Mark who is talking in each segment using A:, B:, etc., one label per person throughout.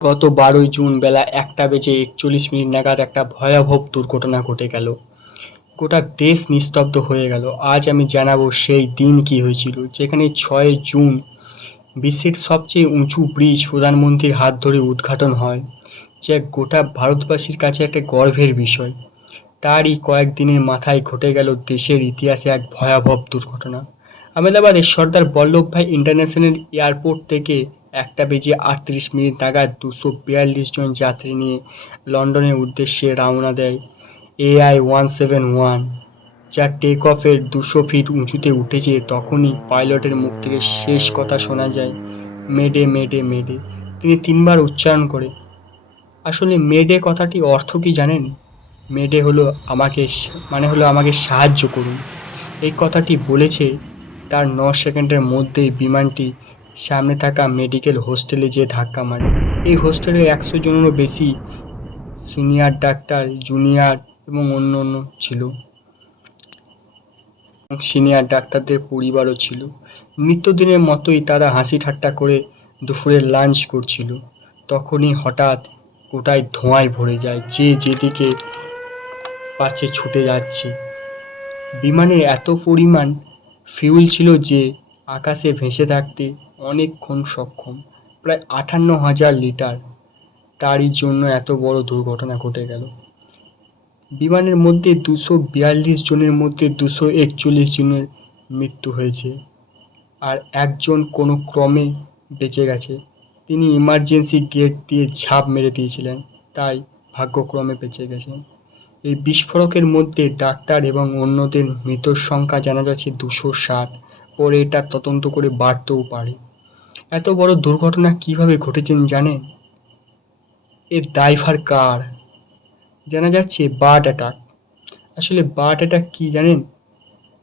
A: গত বারোই জুন বেলা একটা বেজে একচল্লিশ মিনিট নাগাদ একটা ভয়াবহ দুর্ঘটনা ঘটে গেল। গোটা দেশ নিস্তব্ধ হয়ে গেল। আজ আমি জানাব সেই দিন কি হয়েছিল, যেখানে ছয় জুন বিশ্বের সবচেয়ে উঁচু ব্রিজ প্রধানমন্ত্রীর হাত ধরে উদ্ঘাটন হয়, যা গোটা ভারতবাসীর কাছে একটা গর্বের বিষয়। তারই কয়েকদিনের মাথায় ঘটে গেল দেশের ইতিহাসে এক ভয়াবহ দুর্ঘটনা। আহমেদাবাদের সর্দার বল্লভভাই ইন্টারন্যাশনাল এয়ারপোর্ট থেকে একটা বেজে আটত্রিশ মিনিট নাগাদ দুশো বিয়াল্লিশ জন যাত্রী নিয়ে লন্ডনের উদ্দেশ্যে রওনা দেয় এআই ওয়ান সেভেন ওয়ান। যা টেক অফের দুশো ফিট উঁচুতে উঠেছে তখনই পাইলটের মুখ থেকে শেষ কথা শোনা যায়, মেডে মেডে মেডে। তিনি তিনবার উচ্চারণ করে, আসলে মেডে কথাটি অর্থ কি জানেন? মেডে হলো আমাকে মানে হলো আমাকে সাহায্য করুন। এই কথাটি বলেছে তার ন সেকেন্ডের মধ্যেই বিমানটি সামনে থাকা মেডিকেল হোস্টেলে যে ধাক্কা মারে। এই হোস্টেলে একশো জনেরও বেশি সিনিয়র ডাক্তার, জুনিয়র এবং অন্য অন্য ছিল সিনিয়র ডাক্তারদের পরিবারও ছিল। নিত্যদিনের মতোই তারা হাসি ঠাট্টা করে দুপুরের লাঞ্চ করছিল। তখনই হঠাৎ গোটায় ধোঁয়ায় ভরে যায়, যে যেদিকে পাচ্ছে ছুটে যাচ্ছে। বিমানের এত পরিমাণ ফিউল ছিল যে আকাশে ভেসে থাকতে অনেকক্ষণ সক্ষম। প্রায় আটান্ন হাজার লিটার। তারই জন্য এত বড় দুর্ঘটনা ঘটে গেল। বিমানের মধ্যে দুশো বিয়াল্লিশ জনের মধ্যে দুশো একচল্লিশ জনের মৃত্যু হয়েছে। আর একজন কোনো ক্রমে বেঁচে গেছে। তিনি ইমার্জেন্সি গেট দিয়ে ঝাঁপ মেরে দিয়েছিলেন, তাই ভাগ্যক্রমে বেঁচে গেছেন। এই বিস্ফোরকের মধ্যে ডাক্তার এবং অন্যদের মৃতর সংখ্যা জানা যাচ্ছে দুশো ষাট। পরে এটা তদন্ত করে বাড়তেও পারে। এত বড় দুর্ঘটনা কীভাবে ঘটেছেন জানেন? এর দায়ভার কার জানা যাচ্ছে বার্ড অ্যাটাক আসলে বার্ড অ্যাটাক কি জানেন?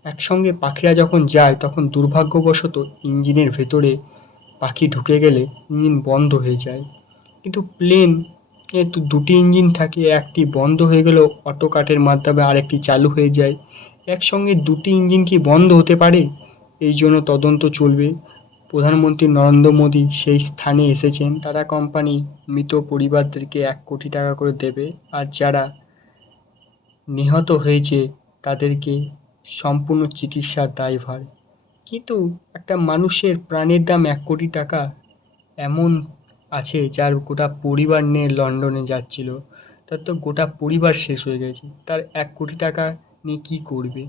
A: একসঙ্গে পাখিরা যখন যায়, তখন দুর্ভাগ্যবশত ইঞ্জিনের ভেতরে পাখি ঢুকে গেলে ইঞ্জিন বন্ধ হয়ে যায়। কিন্তু প্লেন তো দুটি ইঞ্জিন থাকে, একটি বন্ধ হয়ে গেলেও অটো কাটের মাধ্যমে আরেকটি চালু হয়ে যায়। একসঙ্গে দুটি ইঞ্জিন কি বন্ধ হতে পারে? এই জন্য তদন্ত চলবে। প্রধানমন্ত্রী নরেন্দ্র মোদী সেই স্থানে এসেছেন। টাটা কোম্পানি মৃত পরিবারদেরকে এক কোটি টাকা করে দেবে আর যারা নিহত হয়েছে তাদেরকে সম্পূর্ণ চিকিৎসার দায়ভার। কিন্তু একটা মানুষের প্রাণের দাম এক কোটি টাকা এমন আছে যার গোটা পরিবার নিয়ে লন্ডনে যাচ্ছিল। তার তো গোটা পরিবার শেষ হয়ে গেছে। তার এক কোটি টাকা নিয়ে কী করবে?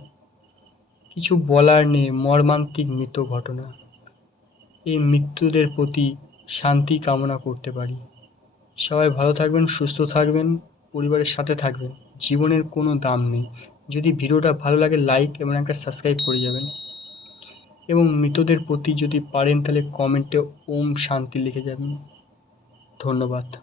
A: কিছু বলার নেই, মর্মান্তিক মৃত ঘটনা। এই মৃত্যুদের প্রতি শান্তি কামনা করতে পারি। সবাই ভালো থাকবেন, সুস্থ থাকবেন, পরিবারের সাথে থাকবেন, জীবনের কোনো দাম নেই। যদি ভিডিওটা ভালো লাগে লাইক এবং একটা সাবস্ক্রাইব করে যাবেন। এবং মৃতদের প্রতি যদি পারেন, তাহলে কমেন্টে ওম শান্তি লিখে যাবেন। ধন্যবাদ।